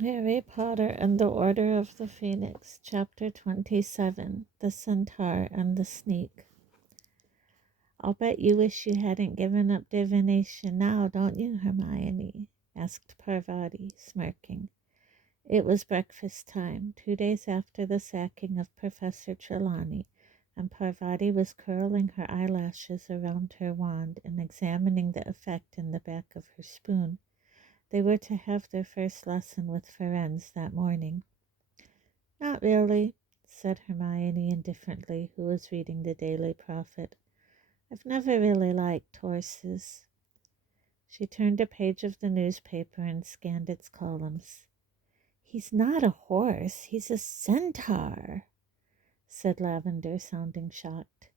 Harry Potter and the Order of the Phoenix, Chapter 27, The Centaur and the Sneak. I'll bet you wish you hadn't given up divination now, don't you, Hermione? Asked Parvati, smirking. It was breakfast time, 2 days after the sacking of Professor Trelawney, and Parvati was curling her eyelashes around her wand and examining the effect in the back of her spoon. They were to have their first lesson with Ferenz that morning. Not really, said Hermione indifferently, who was reading the Daily Prophet. I've never really liked horses. She turned a page of the newspaper and scanned its columns. He's not a horse, he's a centaur, said Lavender, sounding shocked.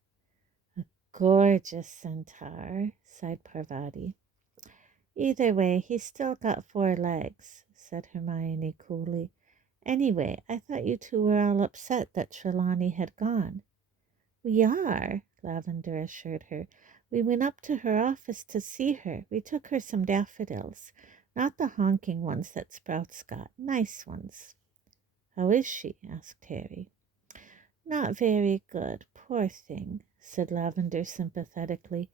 A gorgeous centaur, sighed Parvati. Either way, he's still got 4 legs, said Hermione coolly. Anyway, I thought you two were all upset that Trelawney had gone. We are, Lavender assured her. We went up to her office to see her. We took her some daffodils. Not the honking ones that Sprouts got. Nice ones. How is she? Asked Harry. Not very good. Poor thing, said Lavender sympathetically.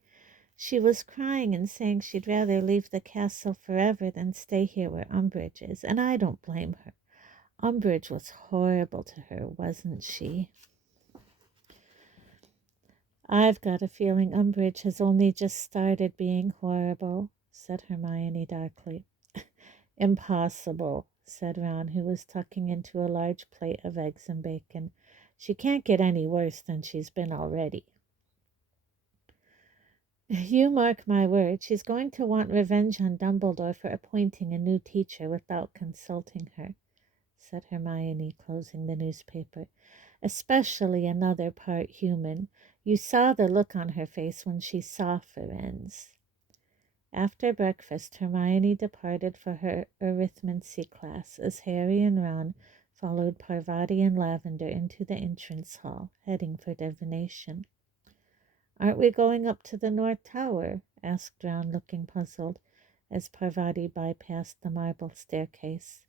She was crying and saying she'd rather leave the castle forever than stay here where Umbridge is, and I don't blame her. Umbridge was horrible to her, wasn't she? I've got a feeling Umbridge has only just started being horrible, said Hermione darkly. Impossible, said Ron, who was tucking into a large plate of eggs and bacon. She can't get any worse than she's been already. You mark my word, she's going to want revenge on Dumbledore for appointing a new teacher without consulting her, said Hermione, closing the newspaper. Especially another part human. You saw the look on her face when she saw Firenze. After breakfast, Hermione departed for her arithmancy class as Harry and Ron followed Parvati and Lavender into the entrance hall, heading for divination. Aren't we going up to the North Tower? Asked Ron, looking puzzled, as Parvati bypassed the marble staircase.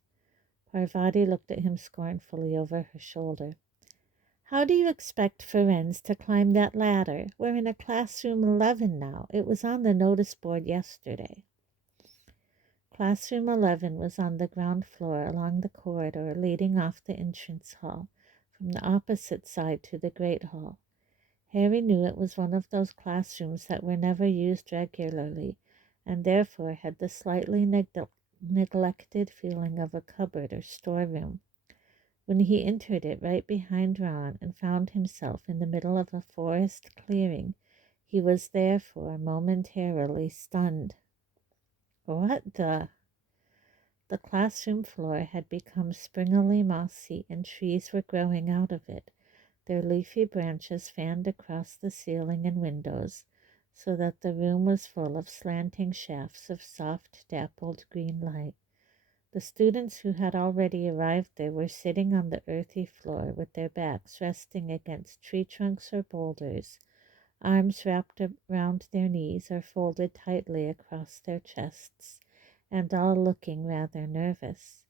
Parvati looked at him scornfully over her shoulder. How do you expect Firenze to climb that ladder? We're in a classroom 11 now. It was on the notice board yesterday. Classroom 11 was on the ground floor along the corridor leading off the entrance hall, from the opposite side to the Great Hall. Harry knew it was one of those classrooms that were never used regularly, and therefore had the slightly neglected feeling of a cupboard or storeroom. When he entered it right behind Ron and found himself in the middle of a forest clearing, he was therefore momentarily stunned. What the? The classroom floor had become springily mossy, and trees were growing out of it, their leafy branches fanned across the ceiling and windows, so that the room was full of slanting shafts of soft, dappled green light. The students who had already arrived there were sitting on the earthy floor with their backs resting against tree trunks or boulders, arms wrapped around their knees or folded tightly across their chests, and all looking rather nervous.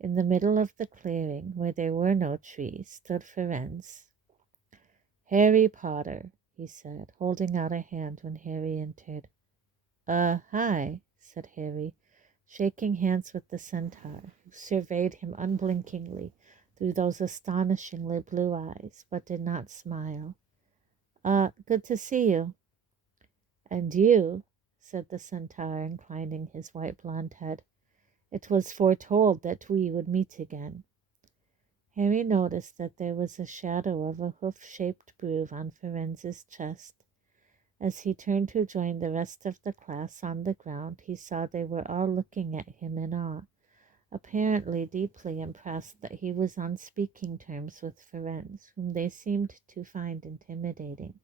In the middle of the clearing, where there were no trees, stood Firenze. Harry Potter, he said, holding out a hand when Harry entered. Hi, said Harry, shaking hands with the centaur, who surveyed him unblinkingly through those astonishingly blue eyes, but did not smile. Good to see you. And you, said the centaur, inclining his white blond head. It was foretold that we would meet again. Harry noticed that there was a shadow of a hoof-shaped groove on Firenze's chest. As he turned to join the rest of the class on the ground, he saw they were all looking at him in awe, apparently deeply impressed that he was on speaking terms with Firenze, whom they seemed to find intimidating.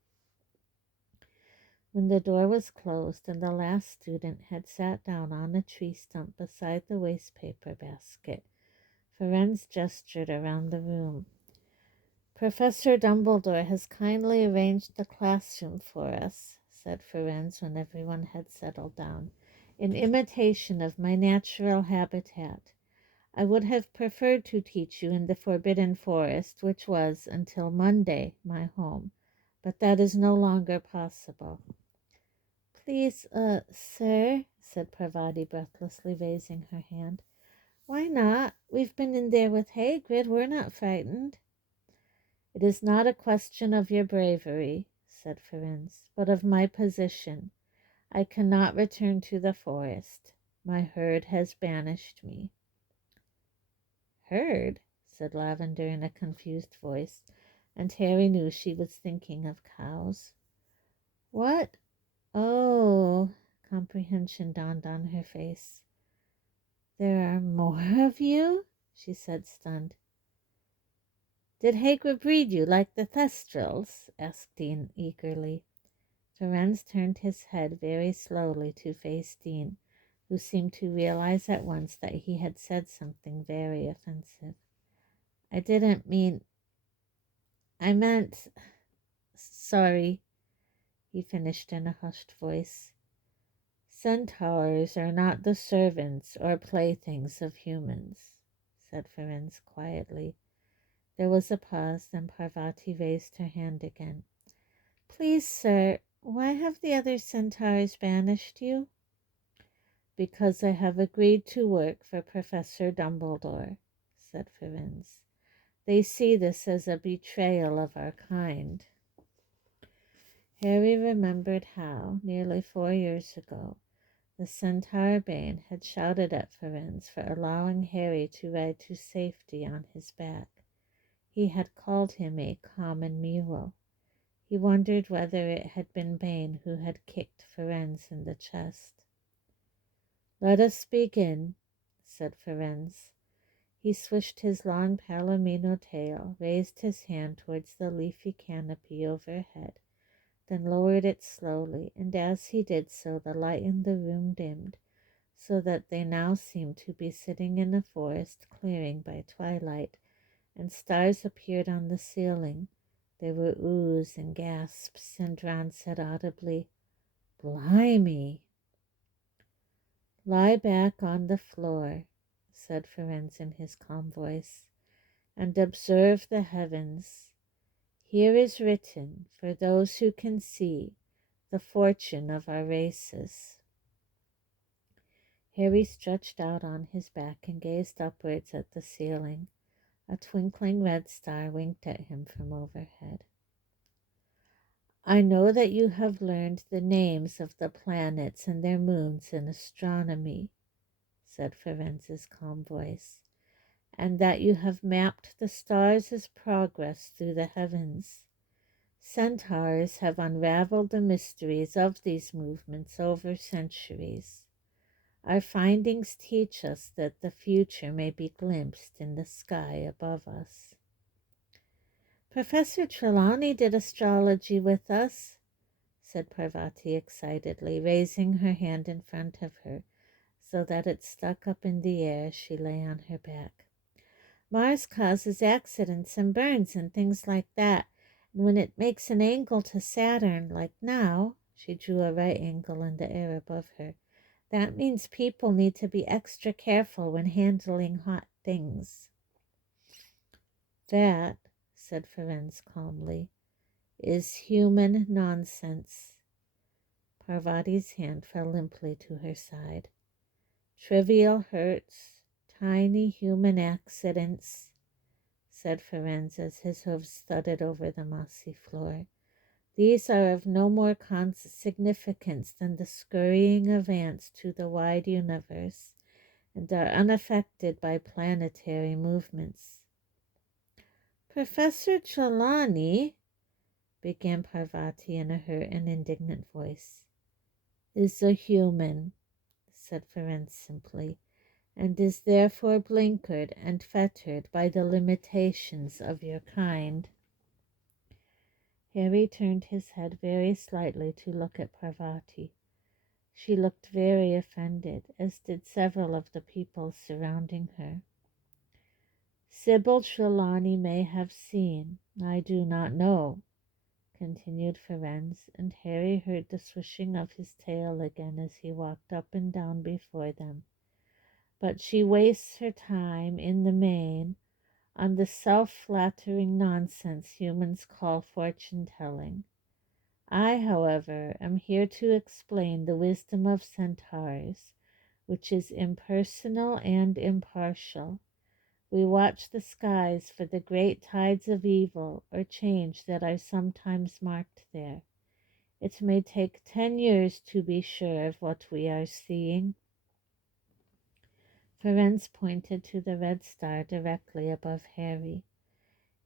When the door was closed and the last student had sat down on a tree stump beside the wastepaper basket, Firenze gestured around the room. Professor Dumbledore has kindly arranged the classroom for us, said Firenze when everyone had settled down, in imitation of my natural habitat. I would have preferred to teach you in the Forbidden Forest, which was, until Monday, my home, but that is no longer possible. Please, sir, said Parvati breathlessly, raising her hand. Why not? We've been in there with Hagrid. We're not frightened. It is not a question of your bravery, said Firenze, but of my position. I cannot return to the forest. My herd has banished me. Herd? Said Lavender in a confused voice, and Harry knew she was thinking of cows. What? Oh, comprehension dawned on her face. There are more of you? She said, stunned. Did Hagrid breed you like the Thestrals? Asked Dean eagerly. Firenze turned his head very slowly to face Dean, who seemed to realize at once that he had said something very offensive. I didn't mean... I meant... Sorry, he finished in a hushed voice. Centaurs are not the servants or playthings of humans, said Firenze quietly. There was a pause, then Parvati raised her hand again. Please, sir, why have the other centaurs banished you? Because I have agreed to work for Professor Dumbledore, said Firenze. They see this as a betrayal of our kind. Harry remembered how, nearly 4 years ago, the Centaur Bane had shouted at Firenze for allowing Harry to ride to safety on his back. He had called him a common mule. He wondered whether it had been Bane who had kicked Firenze in the chest. Let us begin, said Firenze. He swished his long palomino tail, raised his hand towards the leafy canopy overhead, then lowered it slowly, and as he did so the light in the room dimmed, so that they now seemed to be sitting in a forest clearing by twilight, and stars appeared on the ceiling. There were oohs and gasps, and Ron said audibly, Blimey! Lie back on the floor, said Firenze in his calm voice, and observe the heavens. Here is written, for those who can see, the fortune of our races. Harry stretched out on his back and gazed upwards at the ceiling. A twinkling red star winked at him from overhead. I know that you have learned the names of the planets and their moons in astronomy, said Firenze's calm voice, and that you have mapped the stars' progress through the heavens. Centaurs have unraveled the mysteries of these movements over centuries. Our findings teach us that the future may be glimpsed in the sky above us. Professor Trelawney did astrology with us, said Parvati excitedly, raising her hand in front of her so that it stuck up in the air as she lay on her back. Mars causes accidents and burns and things like that, and when it makes an angle to Saturn, like now, she drew a right angle in the air above her, that means people need to be extra careful when handling hot things. That, said Firenze calmly, is human nonsense. Parvati's hand fell limply to her side. Trivial hurts, tiny human accidents, said Firenze as his hooves thudded over the mossy floor. These are of no more significance than the scurrying of ants to the wide universe, and are unaffected by planetary movements. Professor Trelawney, began Parvati in a hurt and indignant voice, is a human, said Firenze simply, and is therefore blinkered and fettered by the limitations of your kind. Harry turned his head very slightly to look at Parvati. She looked very offended, as did several of the people surrounding her. Sybil Trelawney may have seen, I do not know, continued Firenze, and Harry heard the swishing of his tail again as he walked up and down before them. but she wastes her time in the main on the self-flattering nonsense humans call fortune-telling. I, however, am here to explain the wisdom of centaurs, which is impersonal and impartial. We watch the skies for the great tides of evil or change that are sometimes marked there. It may take 10 years to be sure of what we are seeing. Ferenc pointed to the red star directly above Harry.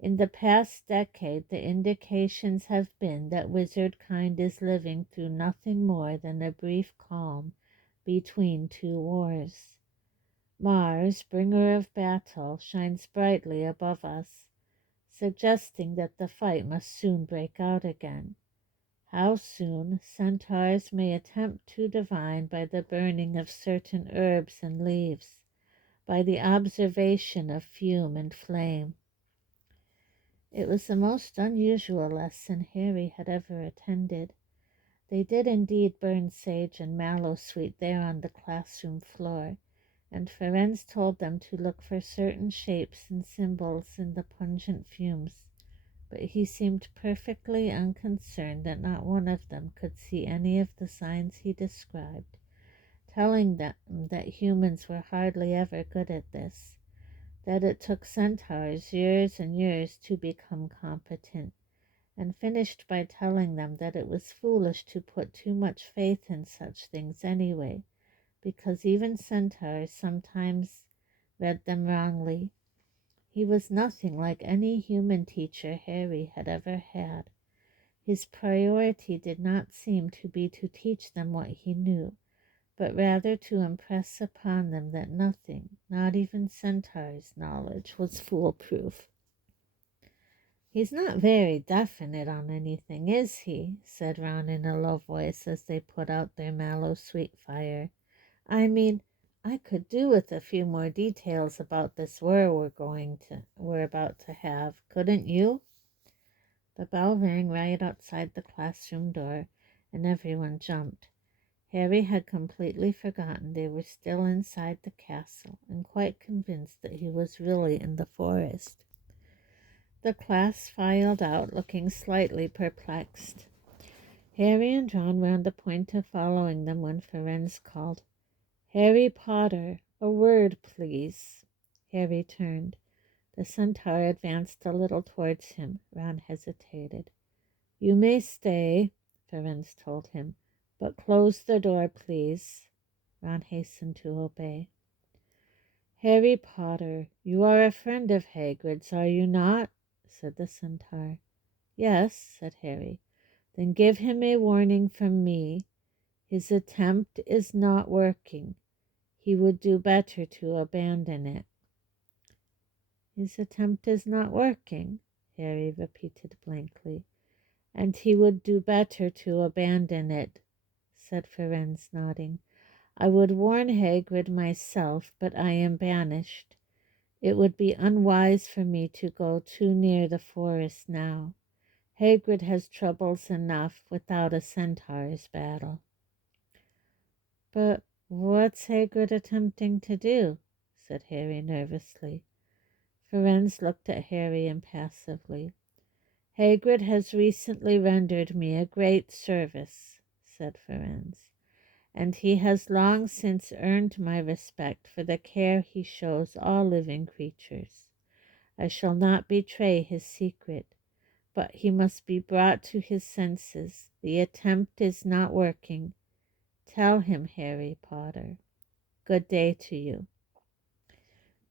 In the past decade, the indications have been that wizard kind is living through nothing more than a brief calm between two wars. Mars, bringer of battle, shines brightly above us, suggesting that the fight must soon break out again. How soon, centaurs may attempt to divine by the burning of certain herbs and leaves, by the observation of fume and flame. It was the most unusual lesson Harry had ever attended. They did indeed burn sage and mallow sweet there on the classroom floor, and Ferenc told them to look for certain shapes and symbols in the pungent fumes, but he seemed perfectly unconcerned that not one of them could see any of the signs he described, telling them that humans were hardly ever good at this, that it took centaurs years and years to become competent, and finished by telling them that it was foolish to put too much faith in such things anyway, because even centaurs sometimes read them wrongly. He was nothing like any human teacher Harry had ever had. His priority did not seem to be to teach them what he knew, but rather to impress upon them that nothing, not even Centaur's knowledge, was foolproof. "He's not very definite on anything, is he?" said Ron in a low voice as they put out their mallow sweet fire. "I mean, I could do with a few more details about this war we're about to have, couldn't you?" The bell rang right outside the classroom door, and everyone jumped. Harry had completely forgotten they were still inside the castle, and quite convinced that he was really in the forest. The class filed out, looking slightly perplexed. Harry and Ron were on the point of following them when Ferenc called, "Harry Potter, a word, please." Harry turned. The centaur advanced a little towards him. Ron hesitated. "You may stay," Ferenc told him, "but close the door, please." Ron hastened to obey. "Harry Potter, you are a friend of Hagrid's, are you not?" said the centaur. "Yes," said Harry. "Then give him a warning from me. His attempt is not working. He would do better to abandon it." "His attempt is not working," Harry repeated blankly. "And he would do better to abandon it," said Ferenc, nodding. "I would warn Hagrid myself, but I am banished. It would be unwise for me to go too near the forest now. Hagrid has troubles enough without a centaur's battle." "But what's Hagrid attempting to do?" said Harry nervously. Ferenc looked at Harry impassively. "Hagrid has recently rendered me a great service," said Ferenc, "and he has long since earned my respect for the care he shows all living creatures. I shall not betray his secret, but he must be brought to his senses. The attempt is not working. Tell him, Harry Potter. Good day to you."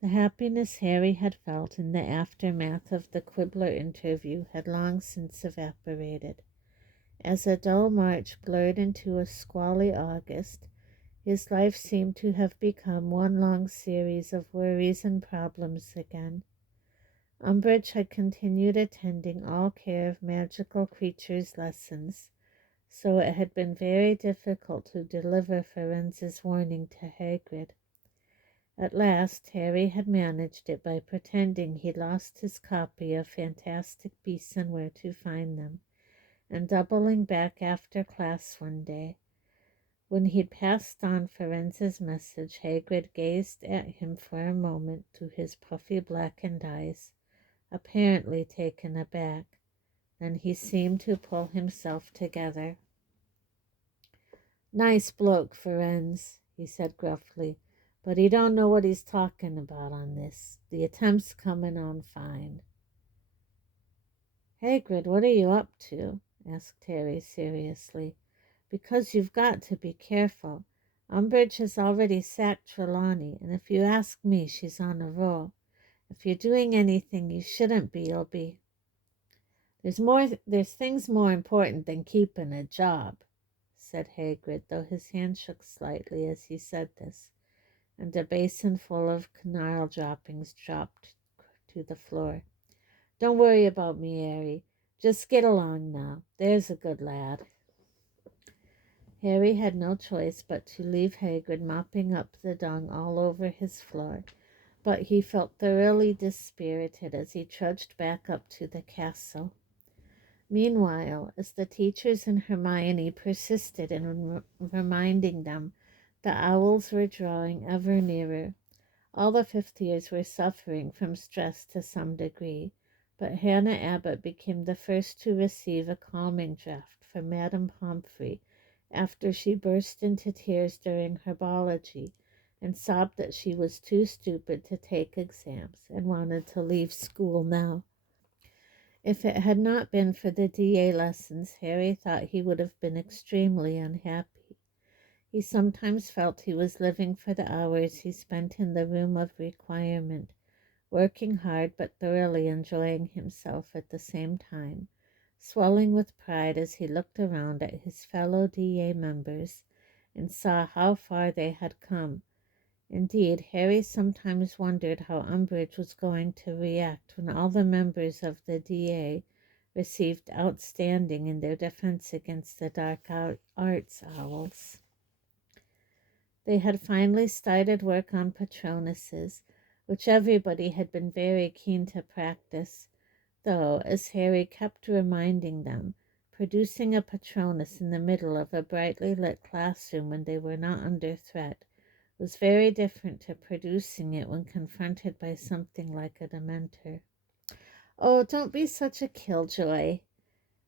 The happiness Harry had felt in the aftermath of the Quibbler interview had long since evaporated. As a dull March blurred into a squally August, his life seemed to have become one long series of worries and problems again. Umbridge had continued attending all care of magical creatures lessons, so it had been very difficult to deliver Ferenc's warning to Hagrid. At last Harry had managed it by pretending he lost his copy of Fantastic Beasts and Where to Find Them, and doubling back after class one day. When he'd passed on Ferenza's message, Hagrid gazed at him for a moment through his puffy blackened eyes, apparently taken aback. Then he seemed to pull himself together. "Nice bloke, Ferenz," he said gruffly, "but he don't know what he's talking about on this. The attempt's coming on fine." "Hagrid, what are you up to?" asked Harry seriously. "Because you've got to be careful. Umbridge has already sacked Trelawney, and if you ask me, she's on a roll. If you're doing anything you shouldn't be, you'll be... There's things more important than keeping a job," said Hagrid, though his hand shook slightly as he said this, and a basin full of canarl droppings dropped to the floor. "Don't worry about me, Harry. Just get along now. There's a good lad." Harry had no choice but to leave Hagrid mopping up the dung all over his floor, but he felt thoroughly dispirited as he trudged back up to the castle. Meanwhile, as the teachers and Hermione persisted in reminding them the owls were drawing ever nearer, all the fifth years were suffering from stress to some degree, but Hannah Abbott became the first to receive a calming draught from Madame Pomfrey after she burst into tears during herbology and sobbed that she was too stupid to take exams and wanted to leave school now. If it had not been for the DA lessons, Harry thought he would have been extremely unhappy. He sometimes felt he was living for the hours he spent in the room of requirement, working hard but thoroughly enjoying himself at the same time, swelling with pride as he looked around at his fellow DA members and saw how far they had come. Indeed, Harry sometimes wondered how Umbridge was going to react when all the members of the DA received outstanding in their defense against the dark arts owls. They had finally started work on Patronuses, which everybody had been very keen to practice, though, as Harry kept reminding them, producing a Patronus in the middle of a brightly lit classroom when they were not under threat was very different to producing it when confronted by something like a Dementor. "Oh, don't be such a killjoy,"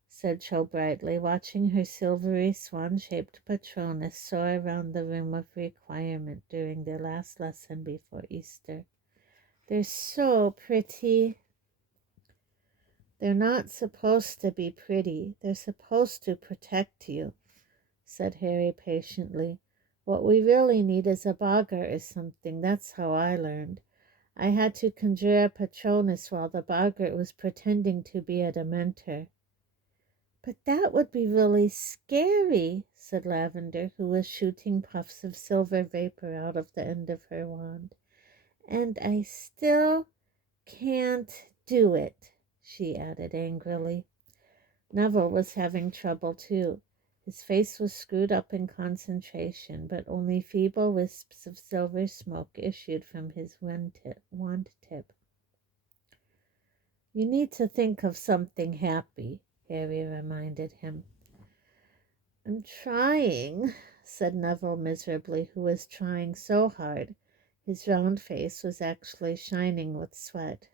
said Cho brightly, watching her silvery swan-shaped Patronus soar around the room of requirement during their last lesson before Easter. "They're so pretty." "They're not supposed to be pretty. They're supposed to protect you," said Harry patiently. "What we really need is a boggart or something. That's how I learned. I had to conjure a Patronus while the boggart was pretending to be a Dementor." "But that would be really scary," said Lavender, who was shooting puffs of silver vapor out of the end of her wand. "And I still can't do it," she added angrily. Neville was having trouble too. His face was screwed up in concentration, but only feeble wisps of silver smoke issued from his wand tip. "You need to think of something happy," Harry reminded him. "I'm trying," said Neville miserably, who was trying so hard. His round face was actually shining with sweat.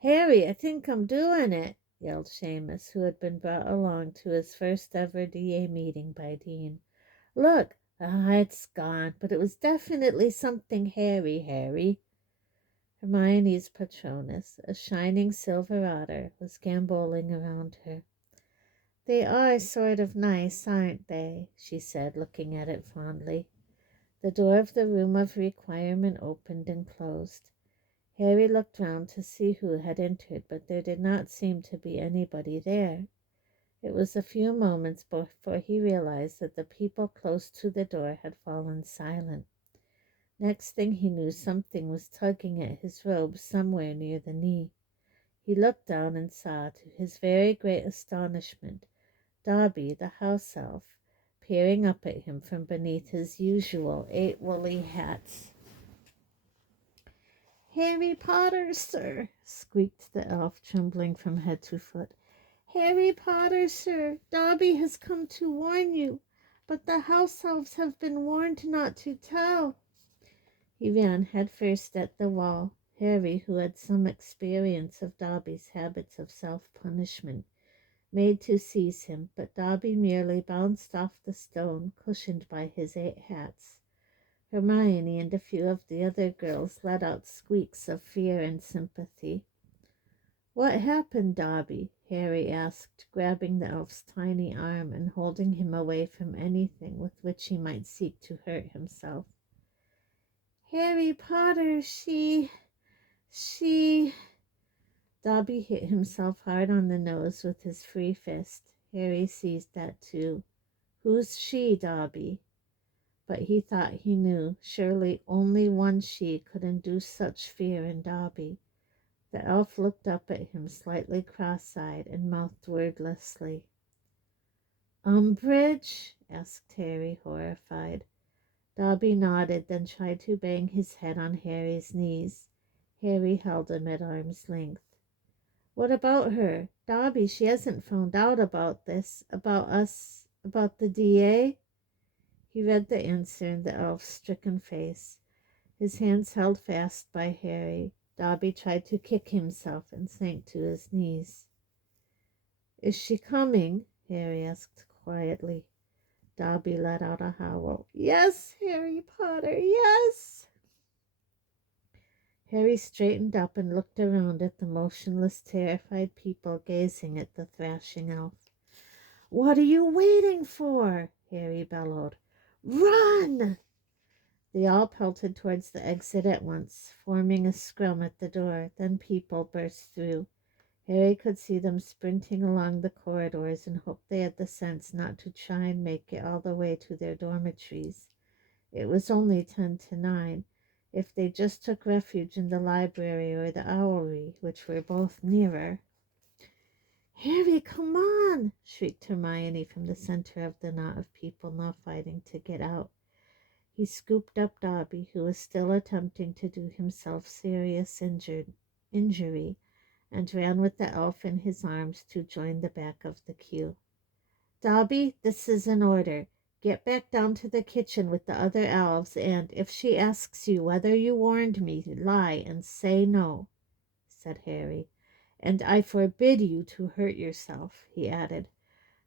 "Harry, I think I'm doing it," yelled Seamus, who had been brought along to his first ever DA meeting by Dean. "Look, it's gone, but it was definitely something Harry." Hermione's Patronus, a shining silver otter, was gambolling around her. "They are sort of nice, aren't they?" she said, looking at it fondly. The door of the room of requirement opened and closed. Harry looked round to see who had entered, but there did not seem to be anybody there. It was a few moments before he realized that the people close to the door had fallen silent. Next thing he knew, something was tugging at his robe somewhere near the knee. He looked down and saw, to his very great astonishment, Dobby, the house elf, peering up at him from beneath his usual 8 woolly hats. "Harry Potter, sir," squeaked the elf, trembling from head to foot. "Harry Potter, sir, Dobby has come to warn you. but the house elves have been warned not to tell." He ran headfirst at the wall. Harry, who had some experience of Dobby's habits of self-punishment, made to seize him, but Dobby merely bounced off the stone, cushioned by his 8 hats. Hermione and a few of the other girls let out squeaks of fear and sympathy. "What happened, Dobby?" Harry asked, grabbing the elf's tiny arm and holding him away from anything with which he might seek to hurt himself. "Harry Potter, she... Dobby hit himself hard on the nose with his free fist. Harry seized that too. "Who's she, Dobby?" But he thought he knew. Surely only one she could induce such fear in Dobby. The elf looked up at him, slightly cross-eyed, and mouthed wordlessly. "Umbridge?" asked Harry, horrified. Dobby nodded, then tried to bang his head on Harry's knees. Harry held him at arm's length. "What about her? Dobby, she hasn't found out about this, about us, about the DA?" He read the answer in the elf's stricken face, his hands held fast by Harry. Dobby tried to kick himself and sank to his knees. "Is she coming?" Harry asked quietly. Dobby let out a howl. "Yes, Harry Potter, yes!" Harry straightened up and looked around at the motionless, terrified people gazing at the thrashing elf. "What are you waiting for?" Harry bellowed. "Run!" They all pelted towards the exit at once, forming a scrum at the door. Then people burst through. Harry could see them sprinting along the corridors and hoped they had the sense not to try and make it all the way to their dormitories. It was only 10 to 9. If they just took refuge in the library or the owlery, which were both nearer. "Harry, come on!" shrieked Hermione from the center of the knot of people now fighting to get out. He scooped up Dobby, who was still attempting to do himself serious injury, and ran with the elf in his arms to join the back of the queue. "Dobby, this is an order. Get back down to the kitchen with the other elves, and if she asks you whether you warned me, lie and say no," said Harry. "And I forbid you to hurt yourself," he added,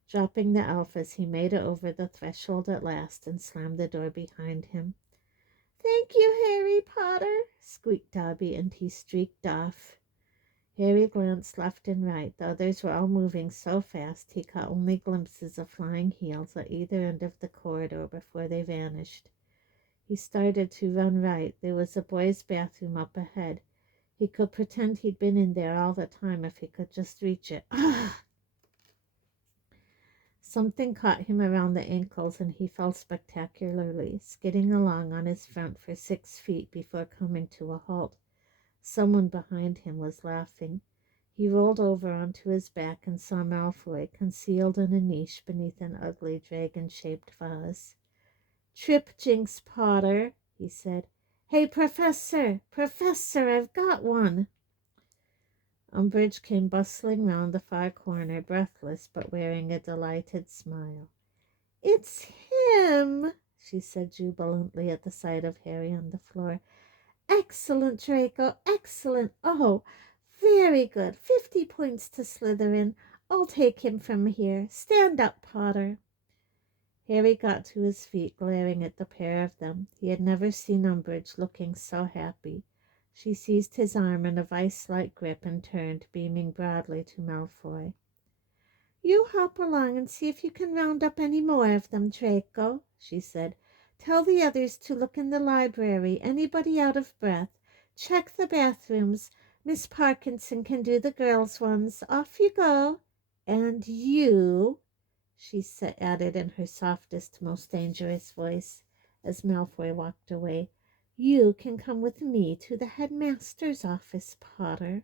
dropping the elf as he made it over the threshold at last and slammed the door behind him. "Thank you, Harry Potter," squeaked Dobby, and he streaked off. Harry glanced left and right. The others were all moving so fast he caught only glimpses of flying heels at either end of the corridor before they vanished. He started to run right. There was a boys' bathroom up ahead. He could pretend he'd been in there all the time if he could just reach it. Ah! Something caught him around the ankles and he fell spectacularly, skidding along on his front for 6 feet before coming to a halt. Someone behind him was laughing. He rolled over onto his back and saw Malfoy concealed in a niche beneath an ugly dragon-shaped vase. "Trip, Jinx Potter," he said. "Hey, Professor! Professor, I've got one!" Umbridge came bustling round the far corner, breathless but wearing a delighted smile. "It's him!" she said jubilantly at the sight of Harry on the floor. "Excellent, Draco, excellent! Oh, very good. 50 points to Slytherin. I'll take him from here. Stand up, Potter." Harry got to his feet, glaring at the pair of them. He had never seen Umbridge looking so happy. She seized his arm in a vice-like grip and turned, beaming broadly to Malfoy. "You hop along and see if you can round up any more of them, Draco," she said. "Tell the others to look in the library. Anybody out of breath. Check the bathrooms. Miss Parkinson can do the girls' ones. Off you go. And you," she added in her softest, most dangerous voice, as Malfoy walked away, "you can come with me to the headmaster's office, Potter."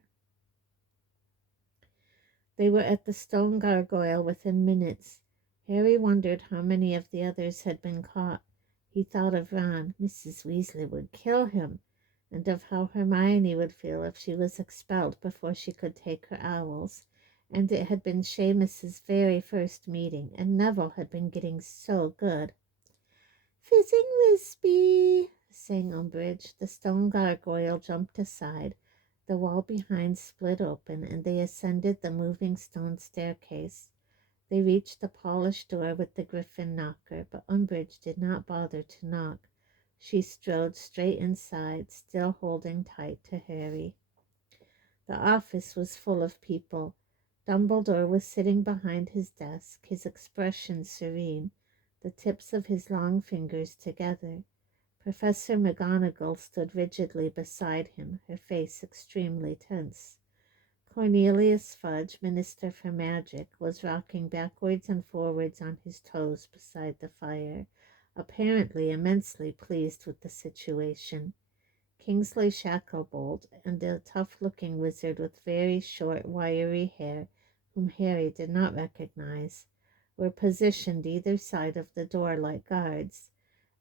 They were at the stone gargoyle within minutes. Harry wondered how many of the others had been caught. He thought of Ron. Mrs. Weasley would kill him, and of how Hermione would feel if she was expelled before she could take her owls, and it had been Seamus's very first meeting, and Neville had been getting so good. "Fizzing Wisby," sang Umbridge. The stone gargoyle jumped aside. The wall behind split open, and they ascended the moving stone staircase. They reached the polished door with the griffin knocker, but Umbridge did not bother to knock. She strode straight inside, still holding tight to Harry. The office was full of people. Dumbledore was sitting behind his desk, his expression serene, the tips of his long fingers together. Professor McGonagall stood rigidly beside him, her face extremely tense. Cornelius Fudge, Minister for Magic, was rocking backwards and forwards on his toes beside the fire, apparently immensely pleased with the situation. Kingsley Shacklebolt and a tough-looking wizard with very short, wiry hair, whom Harry did not recognize, were positioned either side of the door like guards,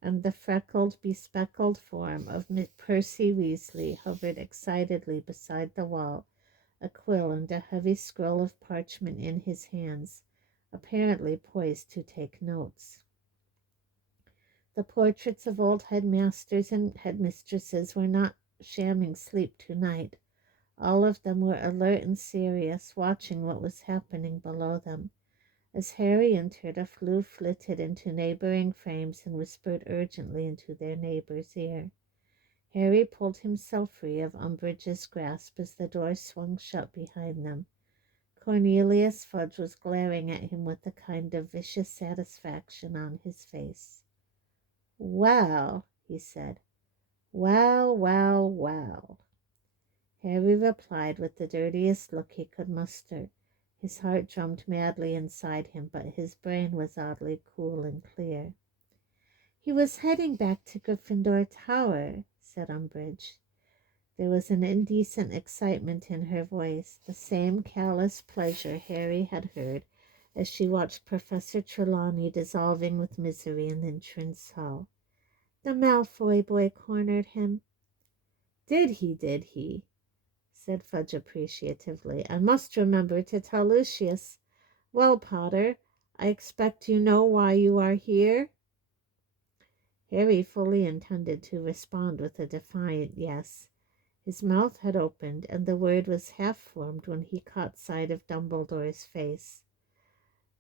and the freckled, bespectacled form of Percy Weasley hovered excitedly beside the wall, a quill and a heavy scroll of parchment in his hands, apparently poised to take notes. The portraits of old headmasters and headmistresses were not shamming sleep tonight. All of them were alert and serious, watching what was happening below them. As Harry entered, a Floo flitted into neighboring frames and whispered urgently into their neighbor's ear. Harry pulled himself free of Umbridge's grasp as the door swung shut behind them. Cornelius Fudge was glaring at him with a kind of vicious satisfaction on his face. "Well," he said. "Well, well, well." Harry replied with the dirtiest look he could muster. His heart drummed madly inside him, but his brain was oddly cool and clear. "He was heading back to Gryffindor Tower," said Umbridge. There was an indecent excitement in her voice, the same callous pleasure Harry had heard as she watched Professor Trelawney dissolving with misery in the entrance hall. "The Malfoy boy cornered him." Did he?" said Fudge appreciatively. "I must remember to tell Lucius. Well, Potter, I expect you know why you are here?" Harry fully intended to respond with a defiant yes. His mouth had opened, and the word was half formed when he caught sight of Dumbledore's face.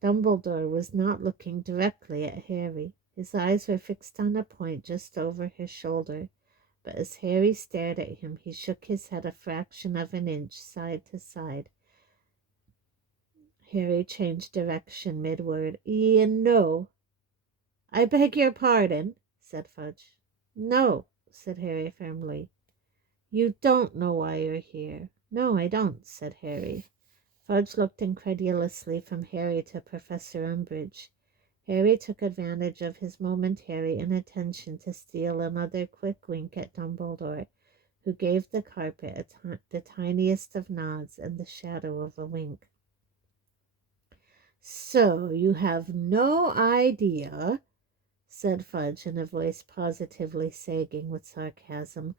Dumbledore was not looking directly at Harry. His eyes were fixed on a point just over his shoulder, but as Harry stared at him, he shook his head a fraction of an inch side to side. Harry changed direction mid-word. "No." "I beg your pardon," said Fudge. "No," said Harry firmly. "You don't know why you're here." "No, I don't," said Harry. Fudge looked incredulously from Harry to Professor Umbridge. Harry took advantage of his momentary inattention to steal another quick wink at Dumbledore, who gave the carpet the tiniest of nods and the shadow of a wink. "So you have no idea," said Fudge in a voice positively sagging with sarcasm,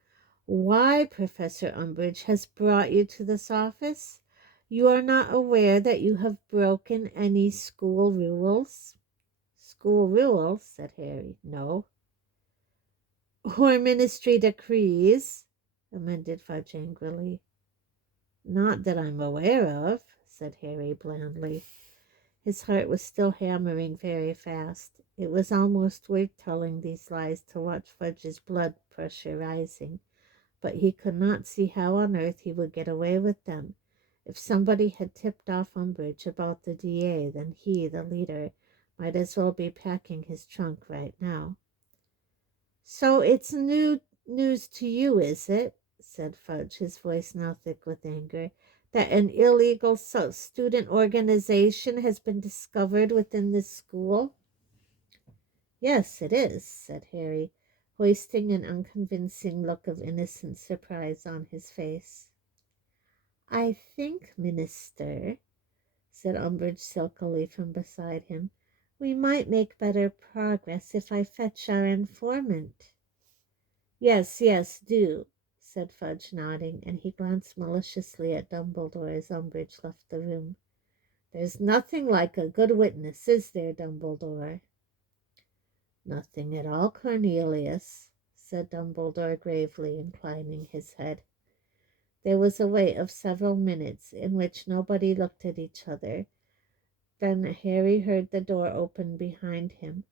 "why Professor Umbridge has brought you to this office? You are not aware that you have broken any school rules?" "School rules?" said Harry. "No." "Or ministry decrees," amended Fudge angrily. "Not that I'm aware of," said Harry blandly. His heart was still hammering very fast. It was almost worth telling these lies to watch Fudge's blood pressure rising, but he could not see how on earth he would get away with them. If somebody had tipped off Umbridge about the DA, then he, the leader, might as well be packing his trunk right now. "So it's new news to you, is it?" said Fudge, his voice now thick with anger, "that an illegal student organization has been discovered within this school?" "Yes, it is," said Harry, hoisting an unconvincing look of innocent surprise on his face. "I think, Minister," said Umbridge silkily from beside him, "we might make better progress if I fetch our informant." "Yes, yes, do," said Fudge, nodding, and he glanced maliciously at Dumbledore as Umbridge left the room. There's nothing like a good witness, is there, Dumbledore? Nothing at all, Cornelius, said Dumbledore gravely, inclining his head. There was a wait of several minutes in which nobody looked at each other. Then Harry heard the door open behind him.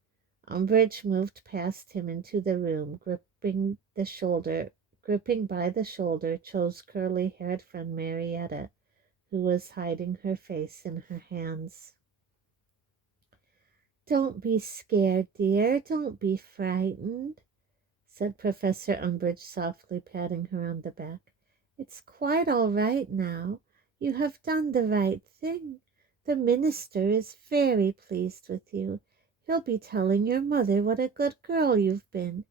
Umbridge moved past him into the room, gripping by the shoulder, Cho's curly-haired friend Marietta, who was hiding her face in her hands. "Don't be scared, dear. Don't be frightened," said Professor Umbridge softly, patting her on the back. "It's quite all right now. You have done the right thing. The minister is very pleased with you. He'll be telling your mother what a good girl you've been.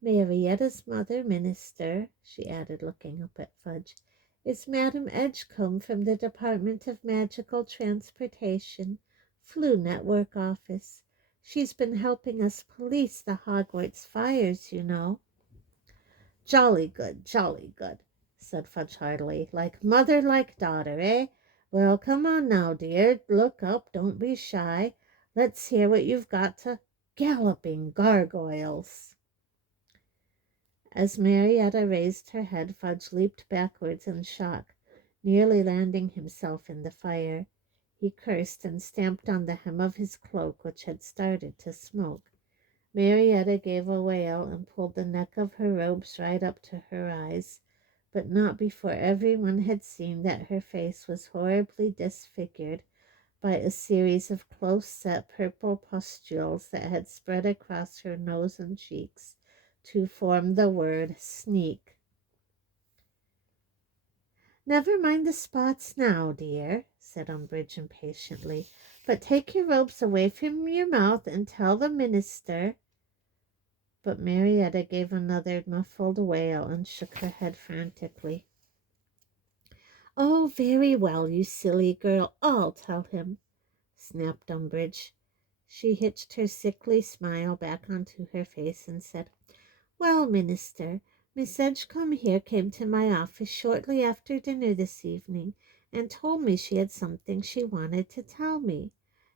Marietta's mother, Minister," she added, looking up at Fudge, "is Madam Edgecombe from the Department of Magical Transportation, Flu Network Office. She's been helping us police the Hogwarts fires, you know." Jolly good," said Fudge heartily. "Like mother, like daughter, eh? Well, come on now, dear. Look up. Don't be shy. Let's hear what you've got to— Galloping gargoyles." As Marietta raised her head, Fudge leaped backwards in shock, nearly landing himself in the fire. He cursed and stamped on the hem of his cloak, which had started to smoke. Marietta gave a wail and pulled the neck of her robes right up to her eyes, but not before everyone had seen that her face was horribly disfigured by a series of close-set purple pustules that had spread across her nose and cheeks to form the word sneak. "Never mind the spots now, dear," said Umbridge impatiently, "but take your robes away from your mouth and tell the minister—" But Marietta gave another muffled wail and shook her head frantically. "Oh, very well, you silly girl, I'll tell him," snapped Umbridge. She hitched her sickly smile back onto her face and said, "Well, Minister, Miss Edgecombe here came to my office shortly after dinner this evening and told me she had something she wanted to tell me.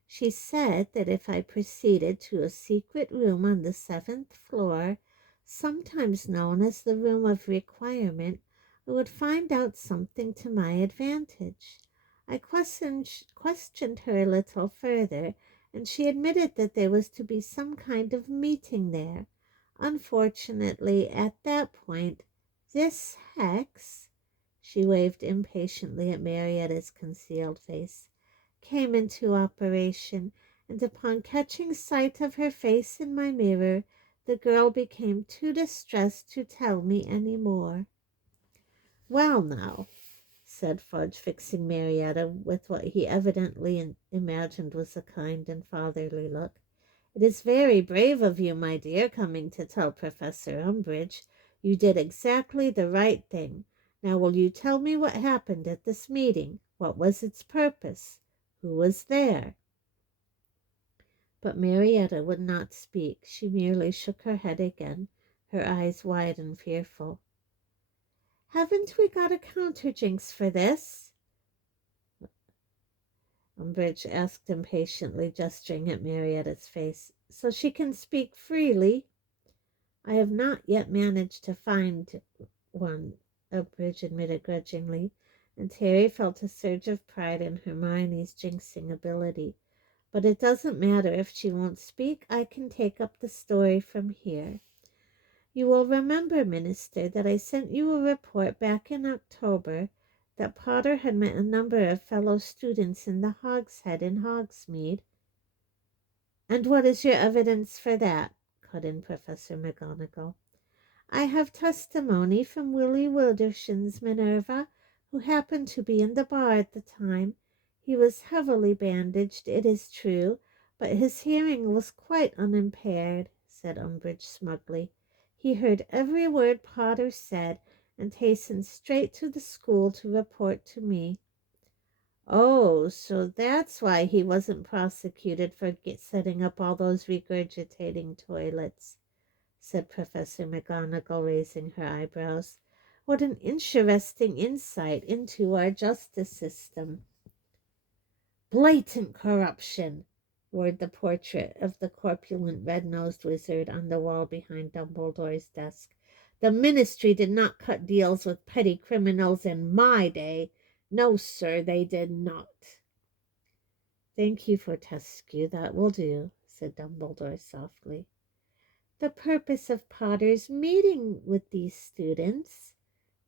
She said that if I proceeded to a secret room on the 7th floor, sometimes known as the Room of Requirement, I would find out something to my advantage. I questioned her a little further, and she admitted that there was to be some kind of meeting there. Unfortunately, at that point, this hex," she waved impatiently at Marietta's concealed face, "came into operation, and upon catching sight of her face in my mirror, the girl became too distressed to tell me any more." "Well, now," said Fudge, fixing Marietta with what he evidently imagined was a kind and fatherly look, "it is very brave of you, my dear, coming to tell Professor Umbridge. You did exactly the right thing. Now will you tell me what happened at this meeting? What was its purpose? Who was there?" But Marietta would not speak. She merely shook her head again, her eyes wide and fearful. "Haven't we got a counterjinx for this?" Umbridge asked impatiently, gesturing at Marietta's face. "So she can speak freely?" "I have not yet managed to find one," Umbridge admitted grudgingly, and Harry felt a surge of pride in Hermione's jinxing ability. "But it doesn't matter if she won't speak. I can take up the story from here. You will remember, Minister, that I sent you a report back in October that Potter had met a number of fellow students in the Hogshead in Hogsmeade." "And what is your evidence for that?" cut in Professor McGonagall. "I have testimony from Willie Wilderson's Minerva, who happened to be in the bar at the time. He was heavily bandaged, it is true, but his hearing was quite unimpaired," said Umbridge smugly. "He heard every word Potter said and hastened straight to the school to report to me." "Oh, so that's why he wasn't prosecuted for setting up all those regurgitating toilets," said Professor McGonagall, raising her eyebrows. "What an interesting insight into our justice system." Blatant corruption, roared the portrait of the corpulent red-nosed wizard on the wall behind Dumbledore's desk. The ministry did not cut deals with petty criminals in my day. No, sir, they did not. Thank you, Fortescue, that will do, said Dumbledore softly. The purpose of Potter's meeting with these students,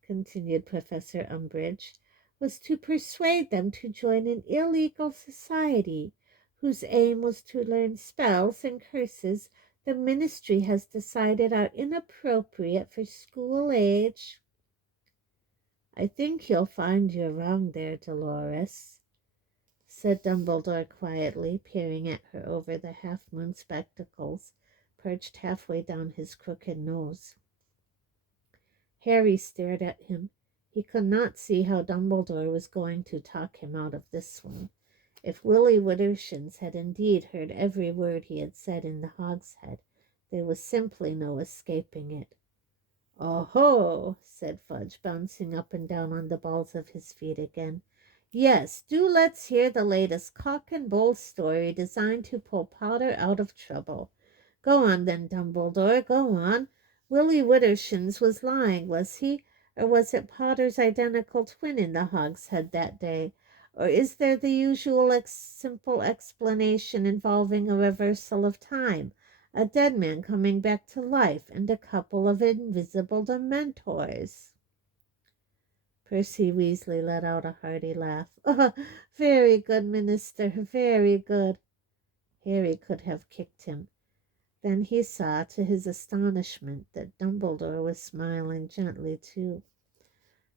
continued Professor Umbridge, was to persuade them to join an illegal society whose aim was to learn spells and curses the ministry has decided are inappropriate for school age. I think you'll find you're wrong there, Dolores, said Dumbledore quietly, peering at her over the half-moon spectacles perched halfway down his crooked nose. Harry stared at him. He could not see how Dumbledore was going to talk him out of this one. If Willie Wittershins had indeed heard every word he had said in the hogshead, there was simply no escaping it. "Oh-ho!" said Fudge, bouncing up and down on the balls of his feet again. "Yes, do let's hear the latest cock and bull story designed to pull Potter out of trouble. Go on then, Dumbledore, go on. Willie Wittershins was lying, was he? Or was it Potter's identical twin in the hogshead that day? Or is there the usual simple explanation involving a reversal of time, a dead man coming back to life, and a couple of invisible Dementors?" Percy Weasley let out a hearty laugh. "Oh, very good, Minister, very good." Harry could have kicked him. Then he saw, to his astonishment, that Dumbledore was smiling gently too.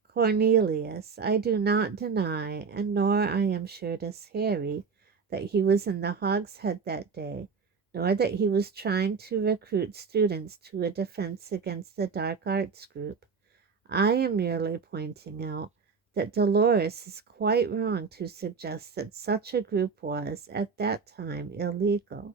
"Cornelius, I do not deny, and nor I am sure does Harry, that he was in the hogshead that day, nor that he was trying to recruit students to a defense against the dark arts group. I am merely pointing out that Dolores is quite wrong to suggest that such a group was, at that time, illegal.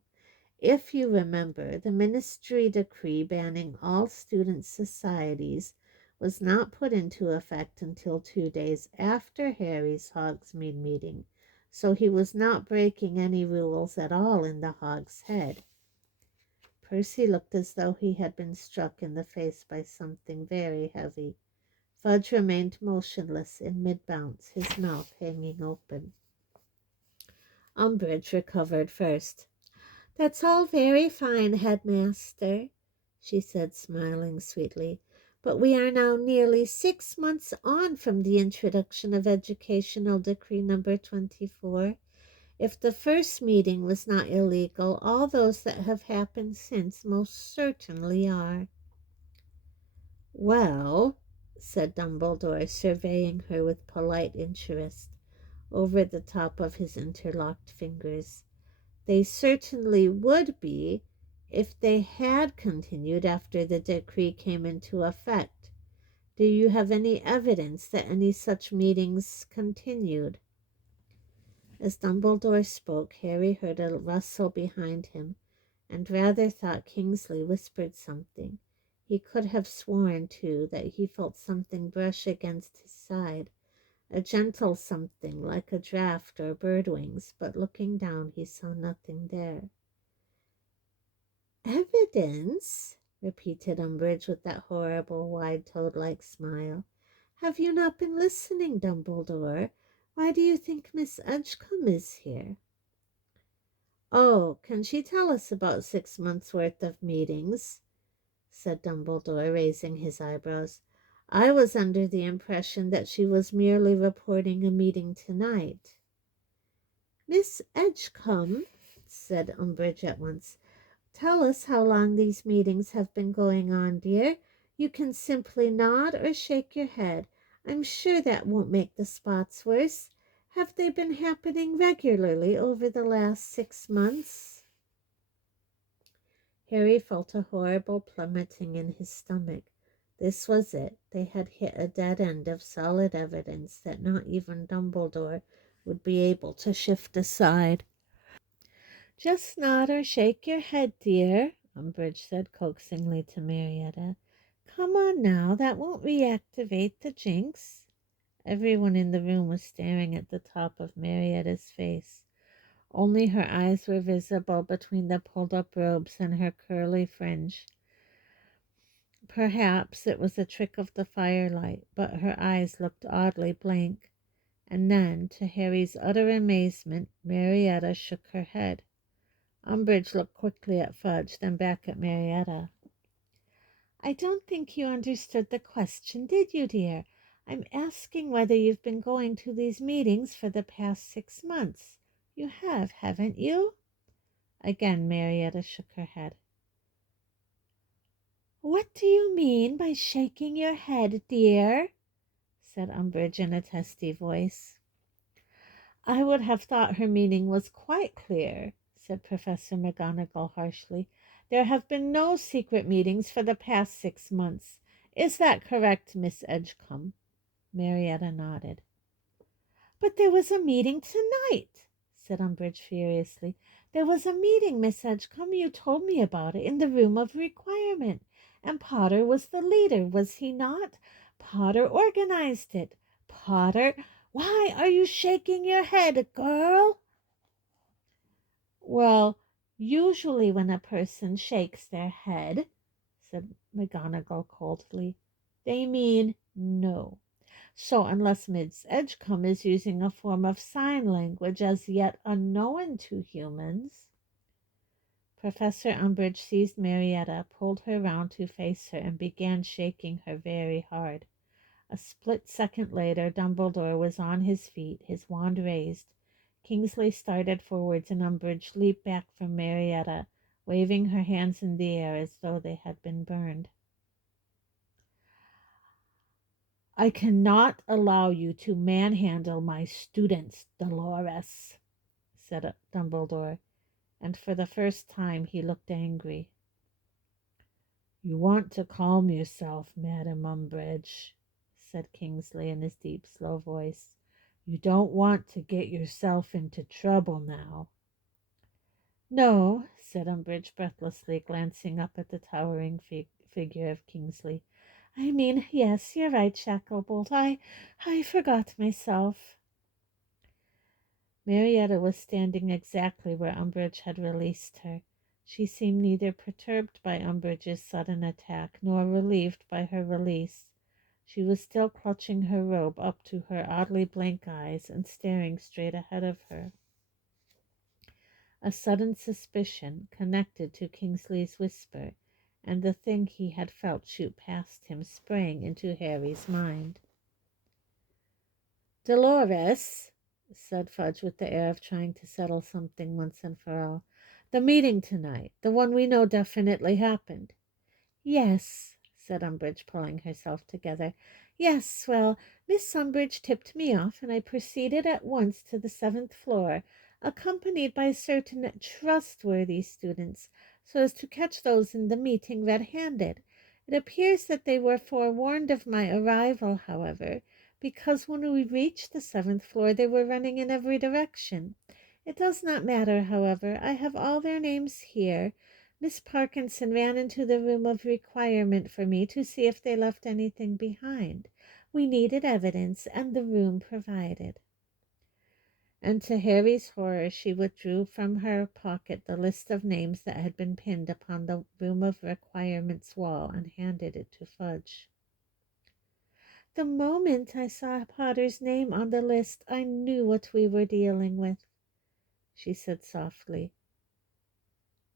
If you remember, the ministry decree banning all student societies was not put into effect until 2 days after Harry's Hogsmeade meeting, so he was not breaking any rules at all in the Hogshead. Percy looked as though he had been struck in the face by something very heavy. Fudge remained motionless in mid-bounce, his mouth hanging open. Umbridge recovered first. "That's all very fine, Headmaster," she said, smiling sweetly, "but we are now nearly 6 months on from the introduction of Educational Decree Number 24. If the first meeting was not illegal, all those that have happened since most certainly are." "Well," said Dumbledore, surveying her with polite interest over the top of his interlocked fingers, "they certainly would be if they had continued after the decree came into effect. Do you have any evidence that any such meetings continued?" As Dumbledore spoke, Harry heard a rustle behind him, and rather thought Kingsley whispered something. He could have sworn, too, that he felt something brush against his side, a gentle something like a draught or bird wings, but looking down he saw nothing there. "Evidence?" repeated Umbridge with that horrible wide toad-like smile. "Have you not been listening, Dumbledore? Why do you think Miss Edgecombe is here?" "Oh, can she tell us about 6 months' worth of meetings?" said Dumbledore, raising his eyebrows. "I was under the impression that she was merely reporting a meeting tonight." "Miss Edgecombe," said Umbridge at once, "tell us how long these meetings have been going on, dear. You can simply nod or shake your head. I'm sure that won't make the spots worse. Have they been happening regularly over the last 6 months?" Harry felt a horrible plummeting in his stomach. This was it. They had hit a dead end of solid evidence that not even Dumbledore would be able to shift aside. "Just nod or shake your head, dear," Umbridge said coaxingly to Marietta. "Come on now, that won't reactivate the jinx." Everyone in the room was staring at the top of Marietta's face. Only her eyes were visible between the pulled-up robes and her curly fringe. Perhaps it was a trick of the firelight, but her eyes looked oddly blank. And then, to Harry's utter amazement, Marietta shook her head. Umbridge looked quickly at Fudge, then back at Marietta. "I don't think you understood the question, did you, dear? I'm asking whether you've been going to these meetings for the past 6 months. You have, haven't you?" Again Marietta shook her head. "What do you mean by shaking your head, dear?" said Umbridge in a testy voice. "I would have thought her meaning was quite clear," said Professor McGonagall harshly. "There have been no secret meetings for the past 6 months. Is that correct, Miss Edgecombe?" Marietta nodded. "But there was a meeting tonight," said Umbridge furiously. "There was a meeting, Miss Edgecombe. You told me about it in the room of requirement. And Potter was the leader, was he not? Potter organized it. Potter— Why are you shaking your head, girl?" "Well, usually when a person shakes their head," said McGonagall coldly, "they mean no. So unless Miss Edgecombe is using a form of sign language as yet unknown to humans—" Professor Umbridge seized Marietta, pulled her round to face her, and began shaking her very hard. A split second later, Dumbledore was on his feet, his wand raised. Kingsley started forwards, and Umbridge leaped back from Marietta, waving her hands in the air as though they had been burned. "I cannot allow you to manhandle my students, Dolores," said Dumbledore, and for the first time he looked angry. "You want to calm yourself, Madam Umbridge," said Kingsley in his deep, slow voice. "You don't want to get yourself into trouble now." "No," said Umbridge breathlessly, glancing up at the towering figure of Kingsley. "I mean, yes, you're right, Shacklebolt. I forgot myself." Marietta was standing exactly where Umbridge had released her. She seemed neither perturbed by Umbridge's sudden attack nor relieved by her release. She was still clutching her robe up to her oddly blank eyes and staring straight ahead of her. A sudden suspicion, connected to Kingsley's whisper, and the thing he had felt shoot past him, sprang into Harry's mind. "Dolores," said Fudge with the air of trying to settle something once and for all, "the meeting tonight, the one we know definitely happened." "Yes," said Umbridge, pulling herself together. "Yes, well, Miss Umbridge tipped me off, and I proceeded at once to the 7th floor, accompanied by certain trustworthy students, so as to catch those in the meeting red-handed. It appears that they were forewarned of my arrival, however, because when we reached the 7th floor they were running in every direction. It does not matter, however. I have all their names here. Miss Parkinson ran into the room of requirement for me to see if they left anything behind. We needed evidence, and the room provided." And to Harry's horror, she withdrew from her pocket the list of names that had been pinned upon the room of requirements wall and handed it to Fudge. "The moment I saw Potter's name on the list, I knew what we were dealing with," she said softly.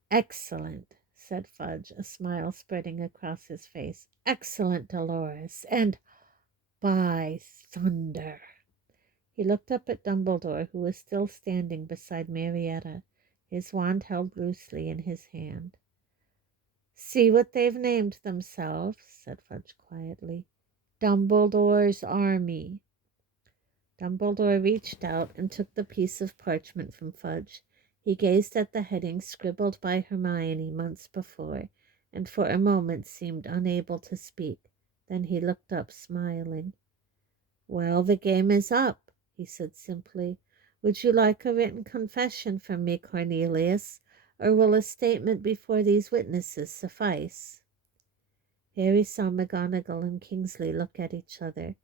"Excellent," said Fudge, a smile spreading across his face. "Excellent, Dolores. And by thunder!" He looked up at Dumbledore, who was still standing beside Marietta, his wand held loosely in his hand. "See what they've named themselves," said Fudge quietly. "Dumbledore's Army." Dumbledore reached out and took the piece of parchment from Fudge. He gazed at the heading scribbled by Hermione months before, and for a moment seemed unable to speak. Then he looked up, smiling. "Well, the game is up," he said simply. "Would you like a written confession from me, Cornelius, or will a statement before these witnesses suffice?" Harry saw McGonagall and Kingsley look at each other.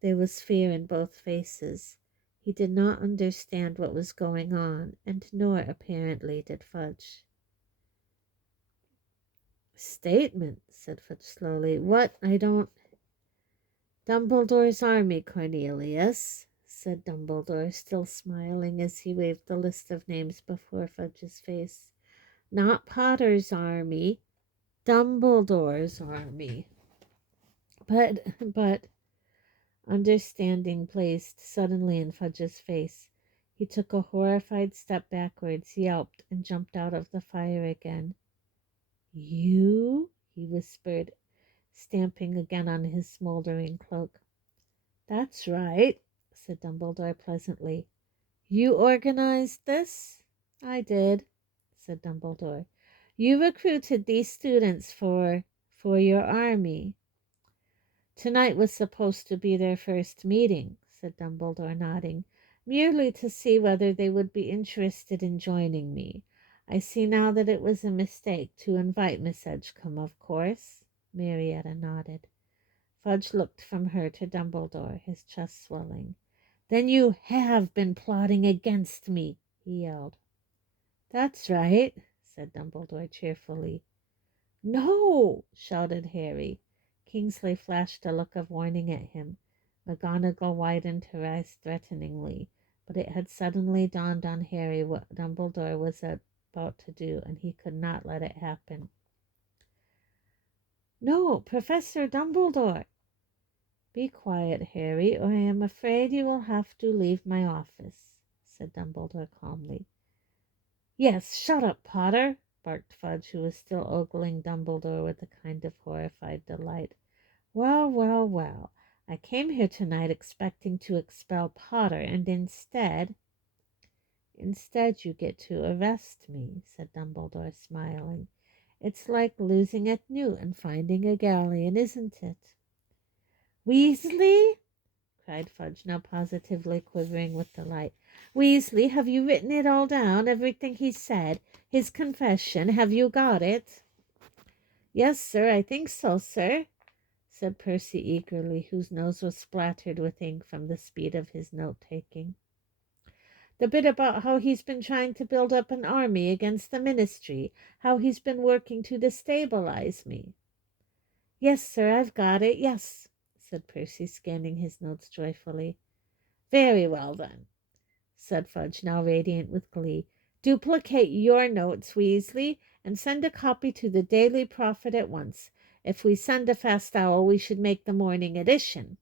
There was fear in both faces. He did not understand what was going on, and nor apparently did Fudge. Statement, said Fudge slowly. What? I don't. Dumbledore's army, Cornelius, said Dumbledore, still smiling as he waved the list of names before Fudge's face. Not Potter's army, Dumbledore's army. But, understanding blazed suddenly in Fudge's face. He took a horrified step backwards, yelped, and jumped out of the fire again. You? He whispered, stamping again on his smoldering cloak. That's right, said Dumbledore pleasantly. You organized this? I did, said Dumbledore. You recruited these students for your army. Tonight was supposed to be their first meeting, said Dumbledore, nodding, merely to see whether they would be interested in joining me. I see now that it was a mistake to invite Miss Edgecombe, of course. Marietta nodded. Fudge looked from her to Dumbledore, his chest swelling. Then you have been plotting against me, he yelled. That's right, said Dumbledore cheerfully. No, shouted Harry. Kingsley flashed a look of warning at him. McGonagall widened her eyes threateningly, but it had suddenly dawned on Harry what Dumbledore was about to do, and he could not let it happen. No, Professor Dumbledore! Be quiet, Harry, or I am afraid you will have to leave my office, said Dumbledore calmly. Yes, shut up, Potter, barked Fudge, who was still ogling Dumbledore with a kind of horrified delight. Well, well, well, I came here tonight expecting to expel Potter, and instead you get to arrest me, said Dumbledore, smiling. It's like losing at Newt and finding a galleon, isn't it? Weasley, cried Fudge, now positively quivering with delight. Weasley, have you written it all down, everything he said, his confession? Have you got it? Yes, sir, I think so, sir, said Percy eagerly, whose nose was splattered with ink from the speed of his note-taking. The bit about how he's been trying to build up an army against the Ministry, how he's been working to destabilize me. Yes, sir, I've got it, yes, said Percy, scanning his notes joyfully. Very well, then, said Fudge, now radiant with glee. Duplicate your notes, Weasley, and send a copy to the Daily Prophet at once. If we send a fast owl, we should make the morning edition.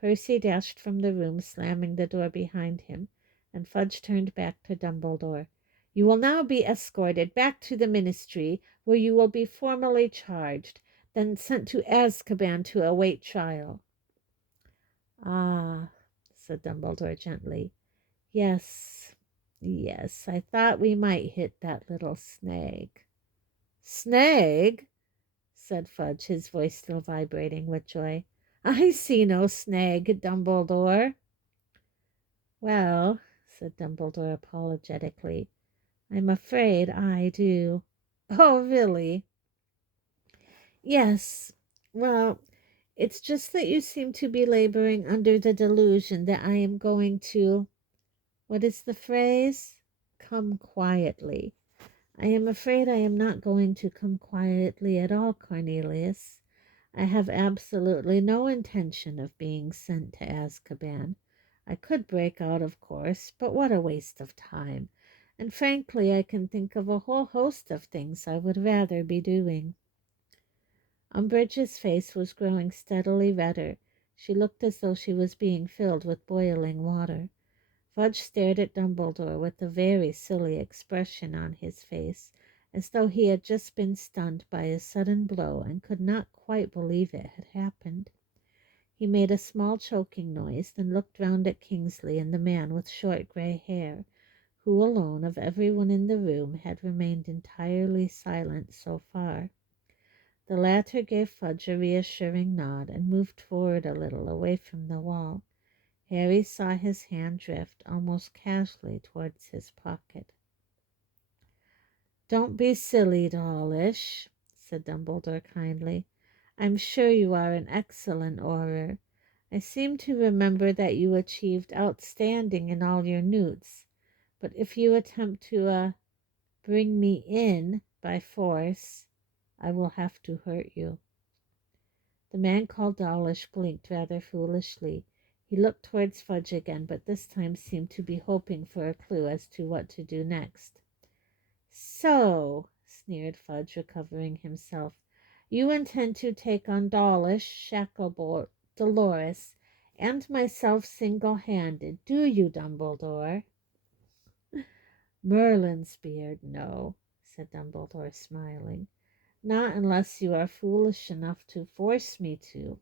Percy dashed from the room, slamming the door behind him, and Fudge turned back to Dumbledore. You will now be escorted back to the Ministry, where you will be formally charged, then sent to Azkaban to await trial. Ah, said Dumbledore gently. Yes, I thought we might hit that little snag. Snag? Said Fudge, his voice still vibrating with joy. I see no snag, Dumbledore. Well, said Dumbledore apologetically, I'm afraid I do. Oh, really? Yes. Well, it's just that you seem to be laboring under the delusion that I am going to, what is the phrase? Come quietly. I am afraid I am not going to come quietly at all, Cornelius. I have absolutely no intention of being sent to Azkaban. I could break out, of course, but what a waste of time. And frankly, I can think of a whole host of things I would rather be doing. Umbridge's face was growing steadily redder. She looked as though she was being filled with boiling water. Fudge stared at Dumbledore with a very silly expression on his face, as though he had just been stunned by a sudden blow and could not quite believe it had happened. He made a small choking noise, then looked round at Kingsley and the man with short grey hair, who alone of everyone in the room had remained entirely silent so far. The latter gave Fudge a reassuring nod and moved forward a little away from the wall. Harry saw his hand drift almost casually towards his pocket. Don't be silly, Dawlish, said Dumbledore kindly. I'm sure you are an excellent orator. I seem to remember that you achieved outstanding in all your newts, but if you attempt to bring me in by force, I will have to hurt you." The man called Dawlish blinked rather foolishly. He looked towards Fudge again, but this time seemed to be hoping for a clue as to what to do next. "So," sneered Fudge, recovering himself, "you intend to take on Dawlish, Shacklebolt, Dolores, and myself single-handed, do you, Dumbledore?" "Merlin's beard, no," said Dumbledore, smiling. "Not unless you are foolish enough to force me to."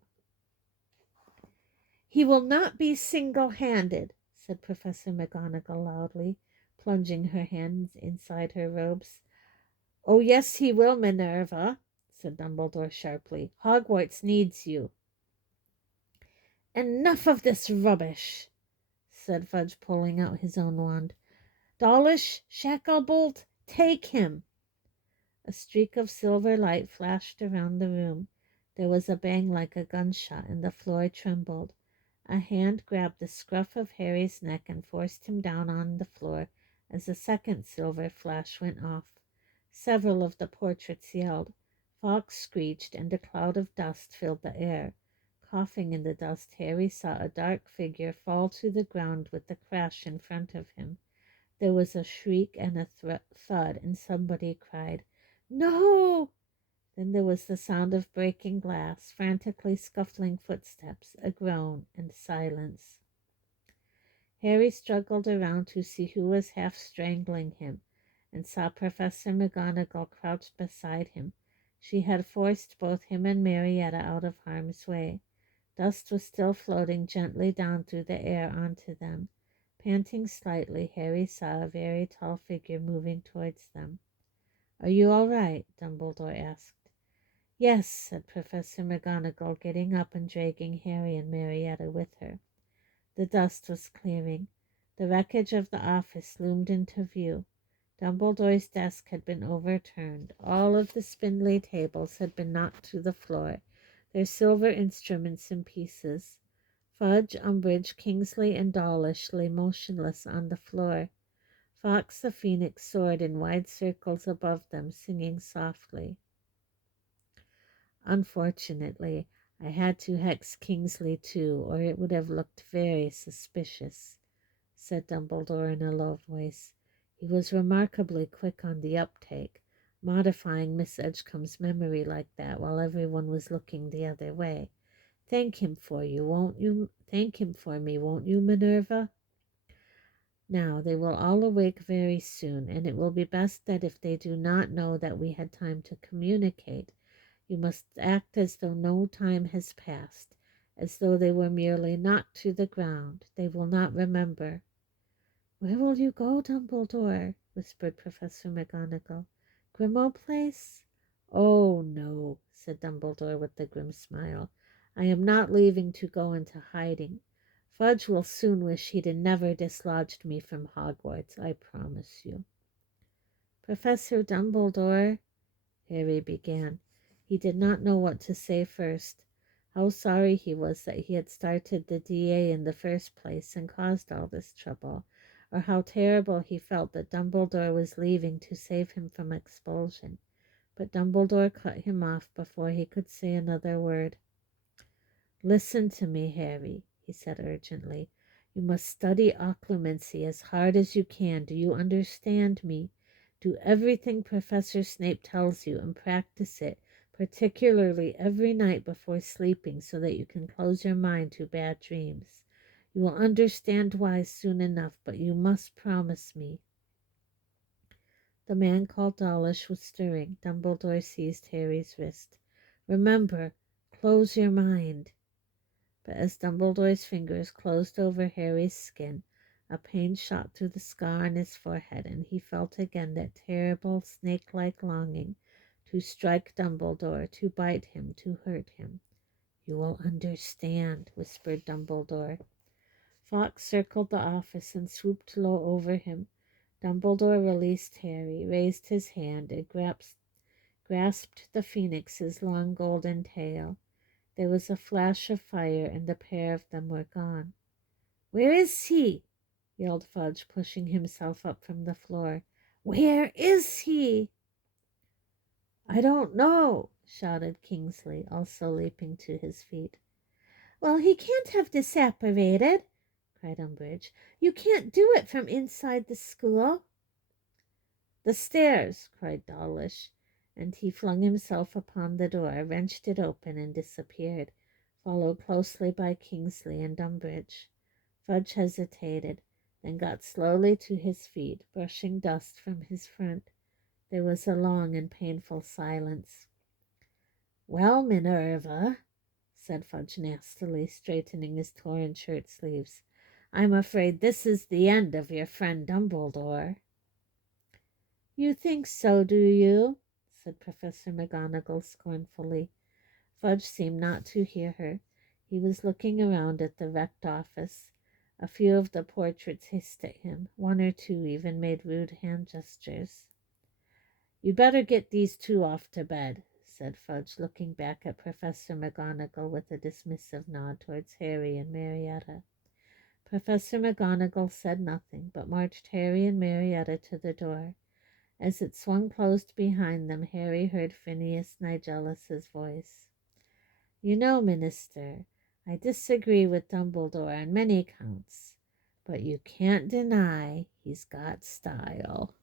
"He will not be single-handed," said Professor McGonagall loudly, plunging her hands inside her robes. "Oh, yes, he will, Minerva," said Dumbledore sharply. "Hogwarts needs you." "Enough of this rubbish," said Fudge, pulling out his own wand. "Dawlish, Shacklebolt, take him." A streak of silver light flashed around the room. There was a bang like a gunshot, and the floor trembled. A hand grabbed the scruff of Harry's neck and forced him down on the floor as a second silver flash went off. Several of the portraits yelled. Fawkes screeched, and a cloud of dust filled the air. Coughing in the dust, Harry saw a dark figure fall to the ground with a crash in front of him. There was a shriek and a thud, and somebody cried, "No!" Then there was the sound of breaking glass, frantically scuffling footsteps, a groan, and silence. Harry struggled around to see who was half strangling him, and saw Professor McGonagall crouched beside him. She had forced both him and Marietta out of harm's way. Dust was still floating gently down through the air onto them. Panting slightly, Harry saw a very tall figure moving towards them. "Are you all right?" Dumbledore asked. "Yes," said Professor McGonagall, getting up and dragging Harry and Marietta with her. The dust was clearing. The wreckage of the office loomed into view. Dumbledore's desk had been overturned. All of the spindly tables had been knocked to the floor, their silver instruments in pieces. Fudge, Umbridge, Kingsley, and Dawlish lay motionless on the floor. Fawkes the Phoenix soared in wide circles above them, singing softly. "Unfortunately, I had to hex Kingsley too, or it would have looked very suspicious," said Dumbledore in a low voice. "He was remarkably quick on the uptake, modifying Miss Edgecombe's memory like that while everyone was looking the other way. Thank him for you, won't you? Thank him for me, won't you, Minerva? Now, they will all awake very soon, and it will be best that if they do not know that we had time to communicate, you must act as though no time has passed, as though they were merely knocked to the ground. They will not remember." "Where will you go, Dumbledore?" whispered Professor McGonagall. "Grimmauld Place?" "Oh, no," said Dumbledore with a grim smile. "I am not leaving to go into hiding. Fudge will soon wish he'd never dislodged me from Hogwarts, I promise you." "Professor Dumbledore," Harry began. He did not know what to say first. How sorry he was that he had started the DA in the first place and caused all this trouble, or how terrible he felt that Dumbledore was leaving to save him from expulsion. But Dumbledore cut him off before he could say another word. "Listen to me, Harry," he said urgently. "You must study occlumency as hard as you can. Do you understand me? Do everything Professor Snape tells you and practice it, particularly every night before sleeping, so that you can close your mind to bad dreams. You will understand why soon enough, but you must promise me." The man called Dawlish was stirring. Dumbledore seized Harry's wrist. "Remember, close your mind." But as Dumbledore's fingers closed over Harry's skin, a pain shot through the scar on his forehead, and he felt again that terrible snake-like longing to strike Dumbledore, to bite him, to hurt him. "You will understand," whispered Dumbledore. Fawkes circled the office and swooped low over him. Dumbledore released Harry, raised his hand, and grasped the Phoenix's long golden tail. There was a flash of fire, and the pair of them were gone. "Where is he?" yelled Fudge, pushing himself up from the floor. "Where is he?" "I don't know," shouted Kingsley, also leaping to his feet. "Well, he can't have disapparated," cried Umbridge. "You can't do it from inside the school." "The stairs!" cried Dawlish, and he flung himself upon the door, wrenched it open, and disappeared, followed closely by Kingsley and Umbridge. Fudge hesitated, then got slowly to his feet, brushing dust from his front. There was a long and painful silence. "Well, Minerva," said Fudge nastily, straightening his torn shirt sleeves, "I'm afraid this is the end of your friend Dumbledore." "You think so, do you?" said Professor McGonagall scornfully. Fudge seemed not to hear her. He was looking around at the wrecked office. A few of the portraits hissed at him. One or two even made rude hand gestures. "You'd better get these two off to bed," said Fudge, looking back at Professor McGonagall with a dismissive nod towards Harry and Marietta. Professor McGonagall said nothing, but marched Harry and Marietta to the door. As it swung closed behind them, Harry heard Phineas Nigellus's voice. "You know, Minister, I disagree with Dumbledore on many counts, but you can't deny he's got style."